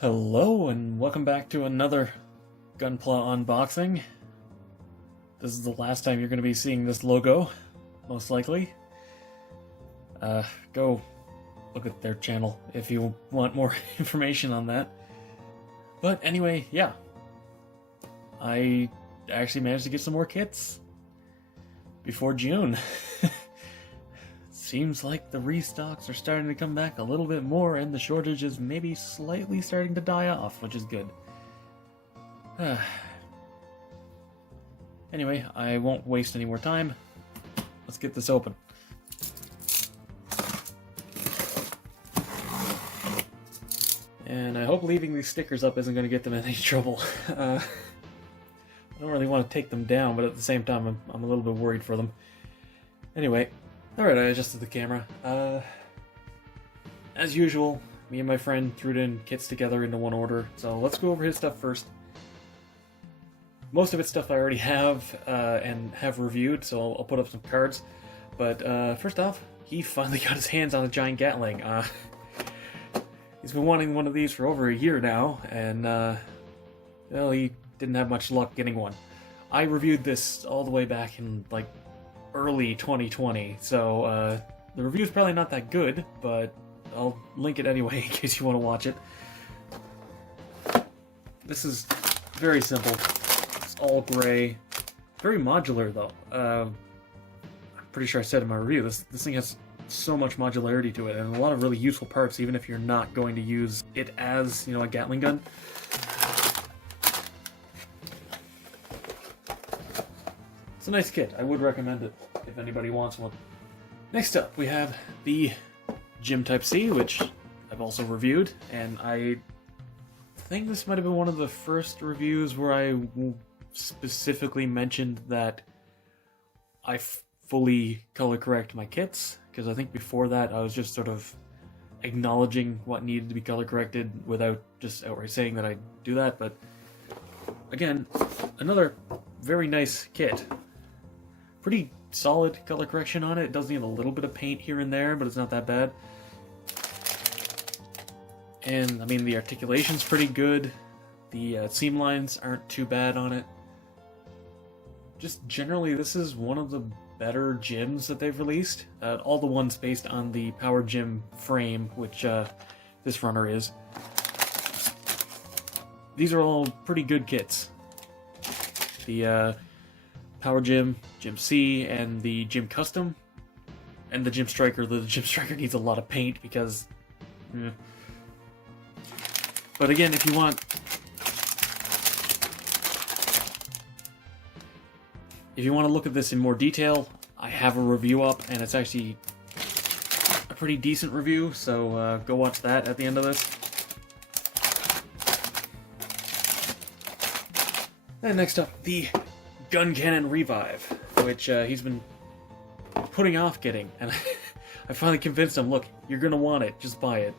Hello and welcome back to another Gunpla unboxing. This is the last time you're going to be seeing this logo, most likely. Go look at their channel if you want more information on that. But anyway, yeah. I actually managed to get some more kits before June. Seems like the restocks are starting to come back a little bit more and the shortage is maybe slightly starting to die off, which is good. Anyway, I won't waste any more time. Let's get this open. And I hope leaving these stickers up isn't going to get them in any trouble. I don't really want to take them down, but at the same time I'm a little bit worried for them. Anyway. Alright, I adjusted the camera. As usual, me and my friend threw in kits together into one order, so let's go over his stuff first. Most of it's stuff I already have and have reviewed, so I'll put up some cards. But first off, he finally got his hands on a giant Gatling. He's been wanting one of these for over a year now, and well, he didn't have much luck getting one. I reviewed this all the way back in, like, early 2020, so the review's probably not that good, but I'll link it anyway in case you want to watch it. This is very simple. It's all gray. Very modular, though. I'm pretty sure I said in my review, this thing has so much modularity to it, and a lot of really useful parts, even if you're not going to use it as, a Gatling gun. It's a nice kit. I would recommend it if anybody wants one. Next up, we have the Gym Type C, which I've also reviewed, and I think this might have been one of the first reviews where I specifically mentioned that I fully color correct my kits, because I think before that I was just sort of acknowledging what needed to be color corrected without just outright saying that I do that, but again, another very nice kit. Pretty solid color correction on it. It does need a little bit of paint here and there, but it's not that bad. And, I mean, the articulation's pretty good. The seam lines aren't too bad on it. Just generally, this is one of the better gyms that they've released. All the ones based on the Power Gym frame, which this runner is. These are all pretty good kits. The Power Gym, Gym C, and the Gym Custom, and the Gym Striker. The Gym Striker needs a lot of paint because... But again, if you want... If you want to look at this in more detail, I have a review up, and it's actually a pretty decent review, so go watch that at the end of this. And next up, the Gun Cannon Revive, which he's been putting off getting, and I finally convinced him, look, you're gonna want it, just buy it.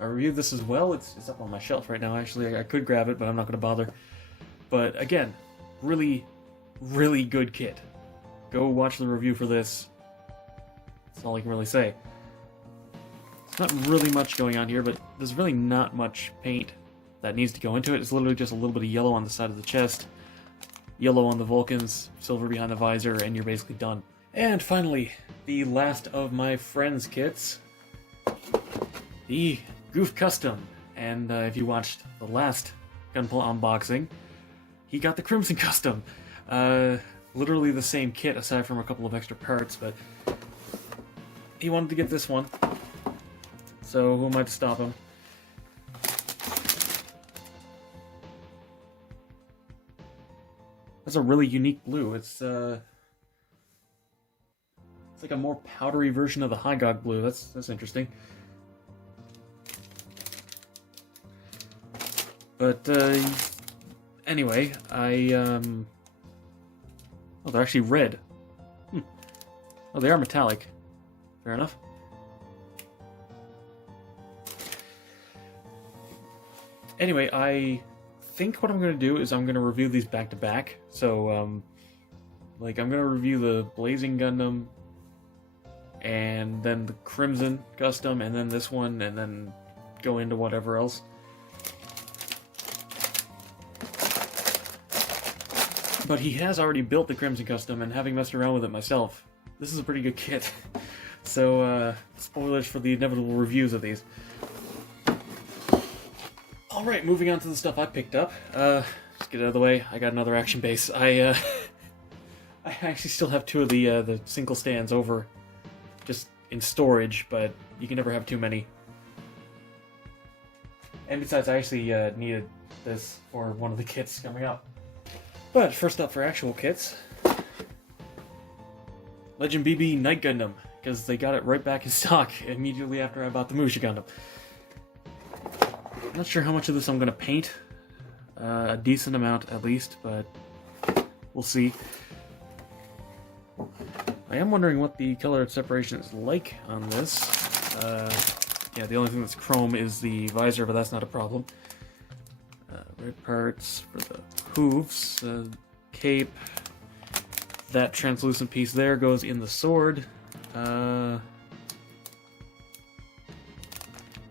I reviewed this as well. It's up on my shelf right now, actually. I could grab it, but I'm not gonna bother. But again, really, really good kit. Go watch the review for this. That's all I can really say. There's not really much going on here, but there's really not much paint that needs to go into it. It's literally just a little bit of yellow on the side of the chest, yellow on the Vulcans, silver behind the visor, and you're basically done. And finally, the last of my friend's kits, the Goof Custom. And if you watched the last Gunpla unboxing, he got the Crimson Custom. Literally the same kit aside from a couple of extra parts, but he wanted to get this one. So who am I to stop him? That's a really unique blue. It's like a more powdery version of the Hygog blue. That's interesting. But anyway, oh, they're actually red. Oh, they are metallic. Fair enough. Anyway, I think what I'm going to do is I'm going to review these back to back. So, like, I'm going to review the Blazing Gundam, and then the Crimson Custom, and then this one, and then go into whatever else. But he has already built the Crimson Custom, and having messed around with it myself, this is a pretty good kit. So, spoilers for the inevitable reviews of these. Alright, moving on to the stuff I picked up. Just get it out of the way, I got another action base. I actually still have two of the single stands over, just in storage, but you can never have too many. And besides, I actually needed this for one of the kits coming up. But first up for actual kits, Legend BB Night Gundam, because they got it right back in stock immediately after I bought the Musha Gundam. I'm not sure how much of this I'm going to paint, a decent amount at least, but we'll see. I am wondering what the color separation is like on this. Yeah, the only thing that's chrome is the visor, but that's not a problem. Red parts for the hooves, cape. That translucent piece there goes in the sword.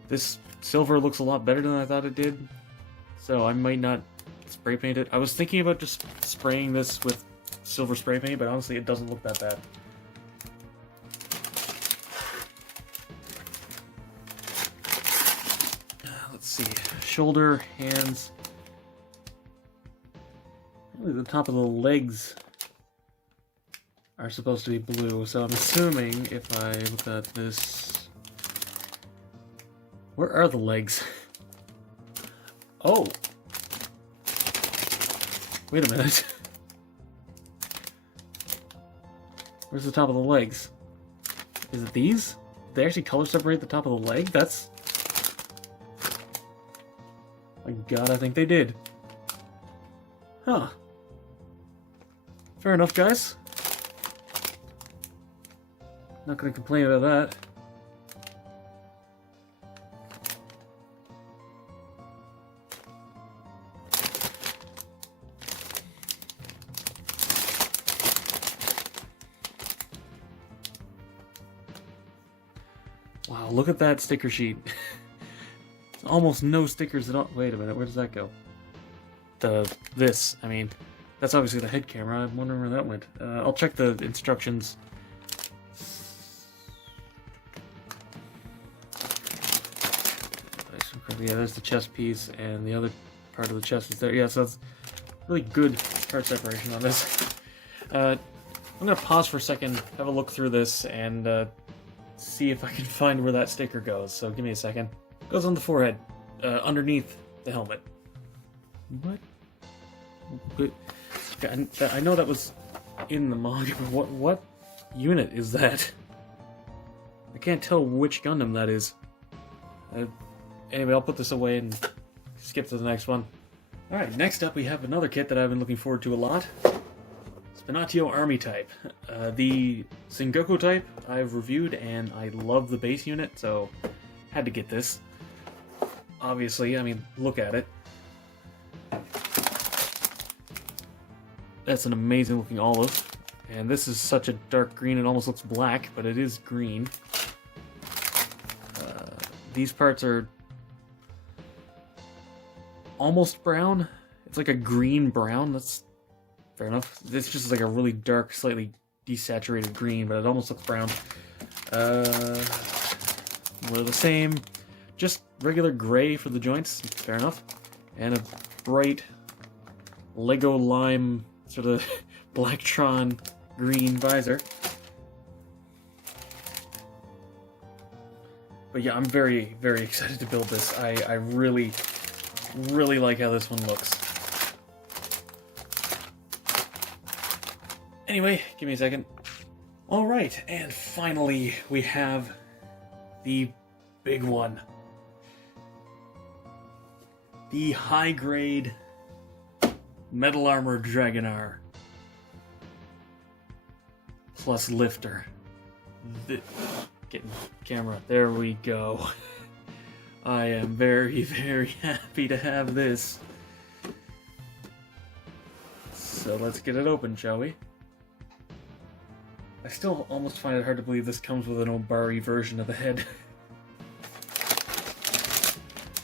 This silver looks a lot better than I thought it did, so I might not spray paint it. I was thinking about just spraying this with silver spray paint, but honestly it doesn't look that bad. Let's see, shoulder, hands. Really, the top of the legs are supposed to be blue, so I'm assuming if I look at this... Where are the legs? Oh! Wait a minute. Where's the top of the legs? Is it these? They actually color separate the top of the leg? That's... My god, I think they did. Huh. Fair enough, guys. Not gonna complain about that. Wow, look at that sticker sheet. There's almost no stickers at all. Wait a minute, where does that go? I mean, that's obviously the head camera. I'm wondering where that went. I'll check the instructions. Yeah, there's the chest piece, and the other part of the chest is there. Yeah, so that's really good part separation on this. I'm going to pause for a second, have a look through this, and see if I can find where that sticker goes. So give me a second. It goes on the forehead, underneath the helmet. What? I know that was in the manga, but what unit is that? I can't tell which Gundam that is. Anyway, I'll put this away and skip to the next one. Alright, next up we have another kit that I've been looking forward to a lot. Spinatio Army type. The Sengoku type I've reviewed, and I love the base unit, so had to get this. Obviously, I mean, look at it. That's an amazing looking olive. And this is such a dark green, it almost looks black, but it is green. These parts are almost brown. It's like a green brown. That's fair enough. It's just like a really dark, slightly desaturated green, but it almost looks brown. We're the same. Just regular gray for the joints. Fair enough. And a bright Lego lime sort of Blacktron green visor. But yeah, I'm very, very excited to build this. I really, really like how this one looks. Anyway, give me a second. Alright, and finally we have the big one. The high-grade Metal Armor Dragonar plus lifter. Getting camera. There we go. I am very, very happy to have this. So let's get it open, shall we? I still almost find it hard to believe this comes with an Obari version of the head.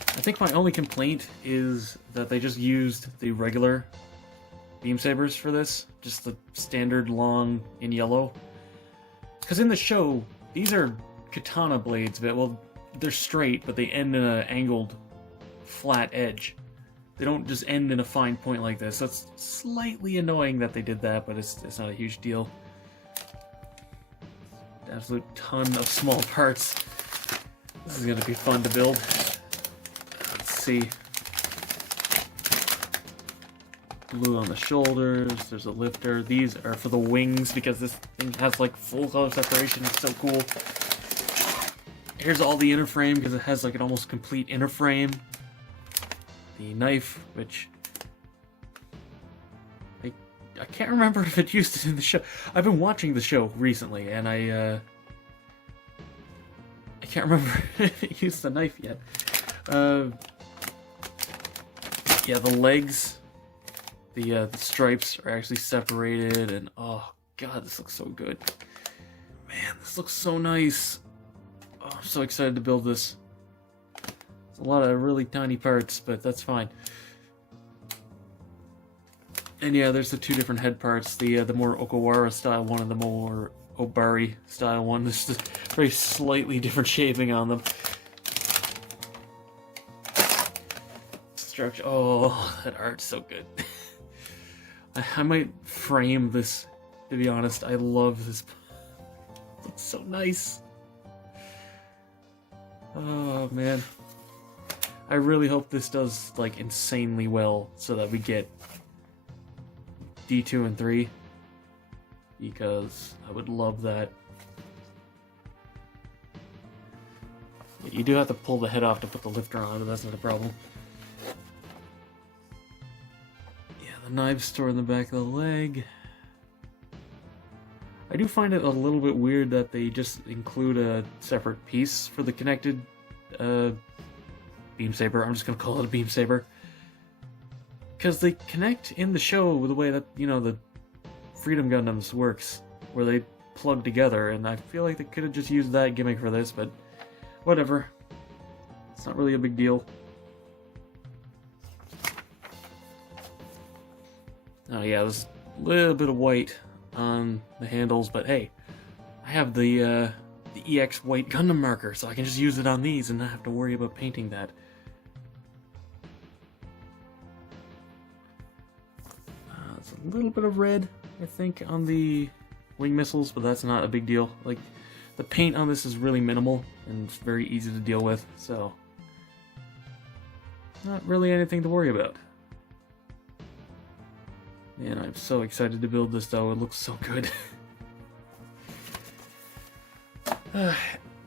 I think my only complaint is that they just used the regular beam sabers for this, just the standard long in yellow. Because in the show, these are katana blades, but well, they're straight, but they end in an angled, flat edge. They don't just end in a fine point like this. So it's slightly annoying that they did that, but it's not a huge deal. Absolute ton of small parts. This is gonna be fun to build. Let's see. Blue on the shoulders, there's a lifter. These are for the wings because this thing has like full color separation. It's so cool. Here's all the inner frame because it has like an almost complete inner frame. The knife, which I can't remember if it used it in the show. I've been watching the show recently and I can't remember if it used the knife yet. Yeah, the legs. The stripes are actually separated, and oh god, this looks so good. Man, this looks so nice. Oh, I'm so excited to build this. It's a lot of really tiny parts, but that's fine. And yeah, there's the two different head parts, the more Okawara style one and the more Obari style one. There's just very slightly different shaping on them. Structure. Oh, that art's so good. I might frame this, to be honest. I love this. It looks so nice. Oh, man. I really hope this does, like, insanely well so that we get D2 and 3. Because I would love that. You do have to pull the head off to put the lifter on, but that's not a problem. Knives stored in the back of the leg. I do find it a little bit weird that they just include a separate piece for the connected beam saber. I'm just gonna call it a beam saber. Because they connect in the show the way that, you know, the Freedom Gundams works, where they plug together, and I feel like they could have just used that gimmick for this, but whatever. It's not really a big deal. Oh yeah, there's a little bit of white on the handles, but hey, I have the EX white Gundam marker, so I can just use it on these and not have to worry about painting that. There's a little bit of red, I think, on the wing missiles, but that's not a big deal. Like, the paint on this is really minimal, and it's very easy to deal with, so not really anything to worry about. Man, I'm so excited to build this, though. It looks so good.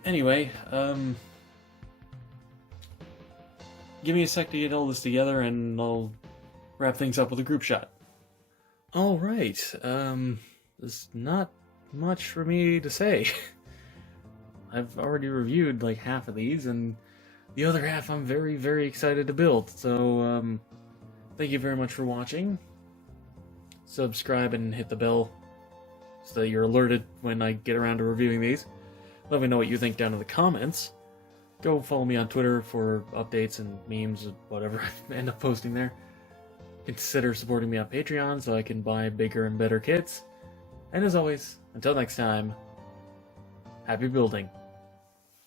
Anyway, give me a sec to get all this together, and I'll wrap things up with a group shot. Alright, there's not much for me to say. I've already reviewed, like, half of these, and the other half I'm very, very excited to build. So, thank you very much for watching. Subscribe and hit the bell so that you're alerted when I get around to reviewing these. Let me know what you think down in the comments. Go follow me on Twitter for updates and memes and whatever I end up posting there. Consider supporting me on Patreon so I can buy bigger and better kits. And as always, until next time, happy building.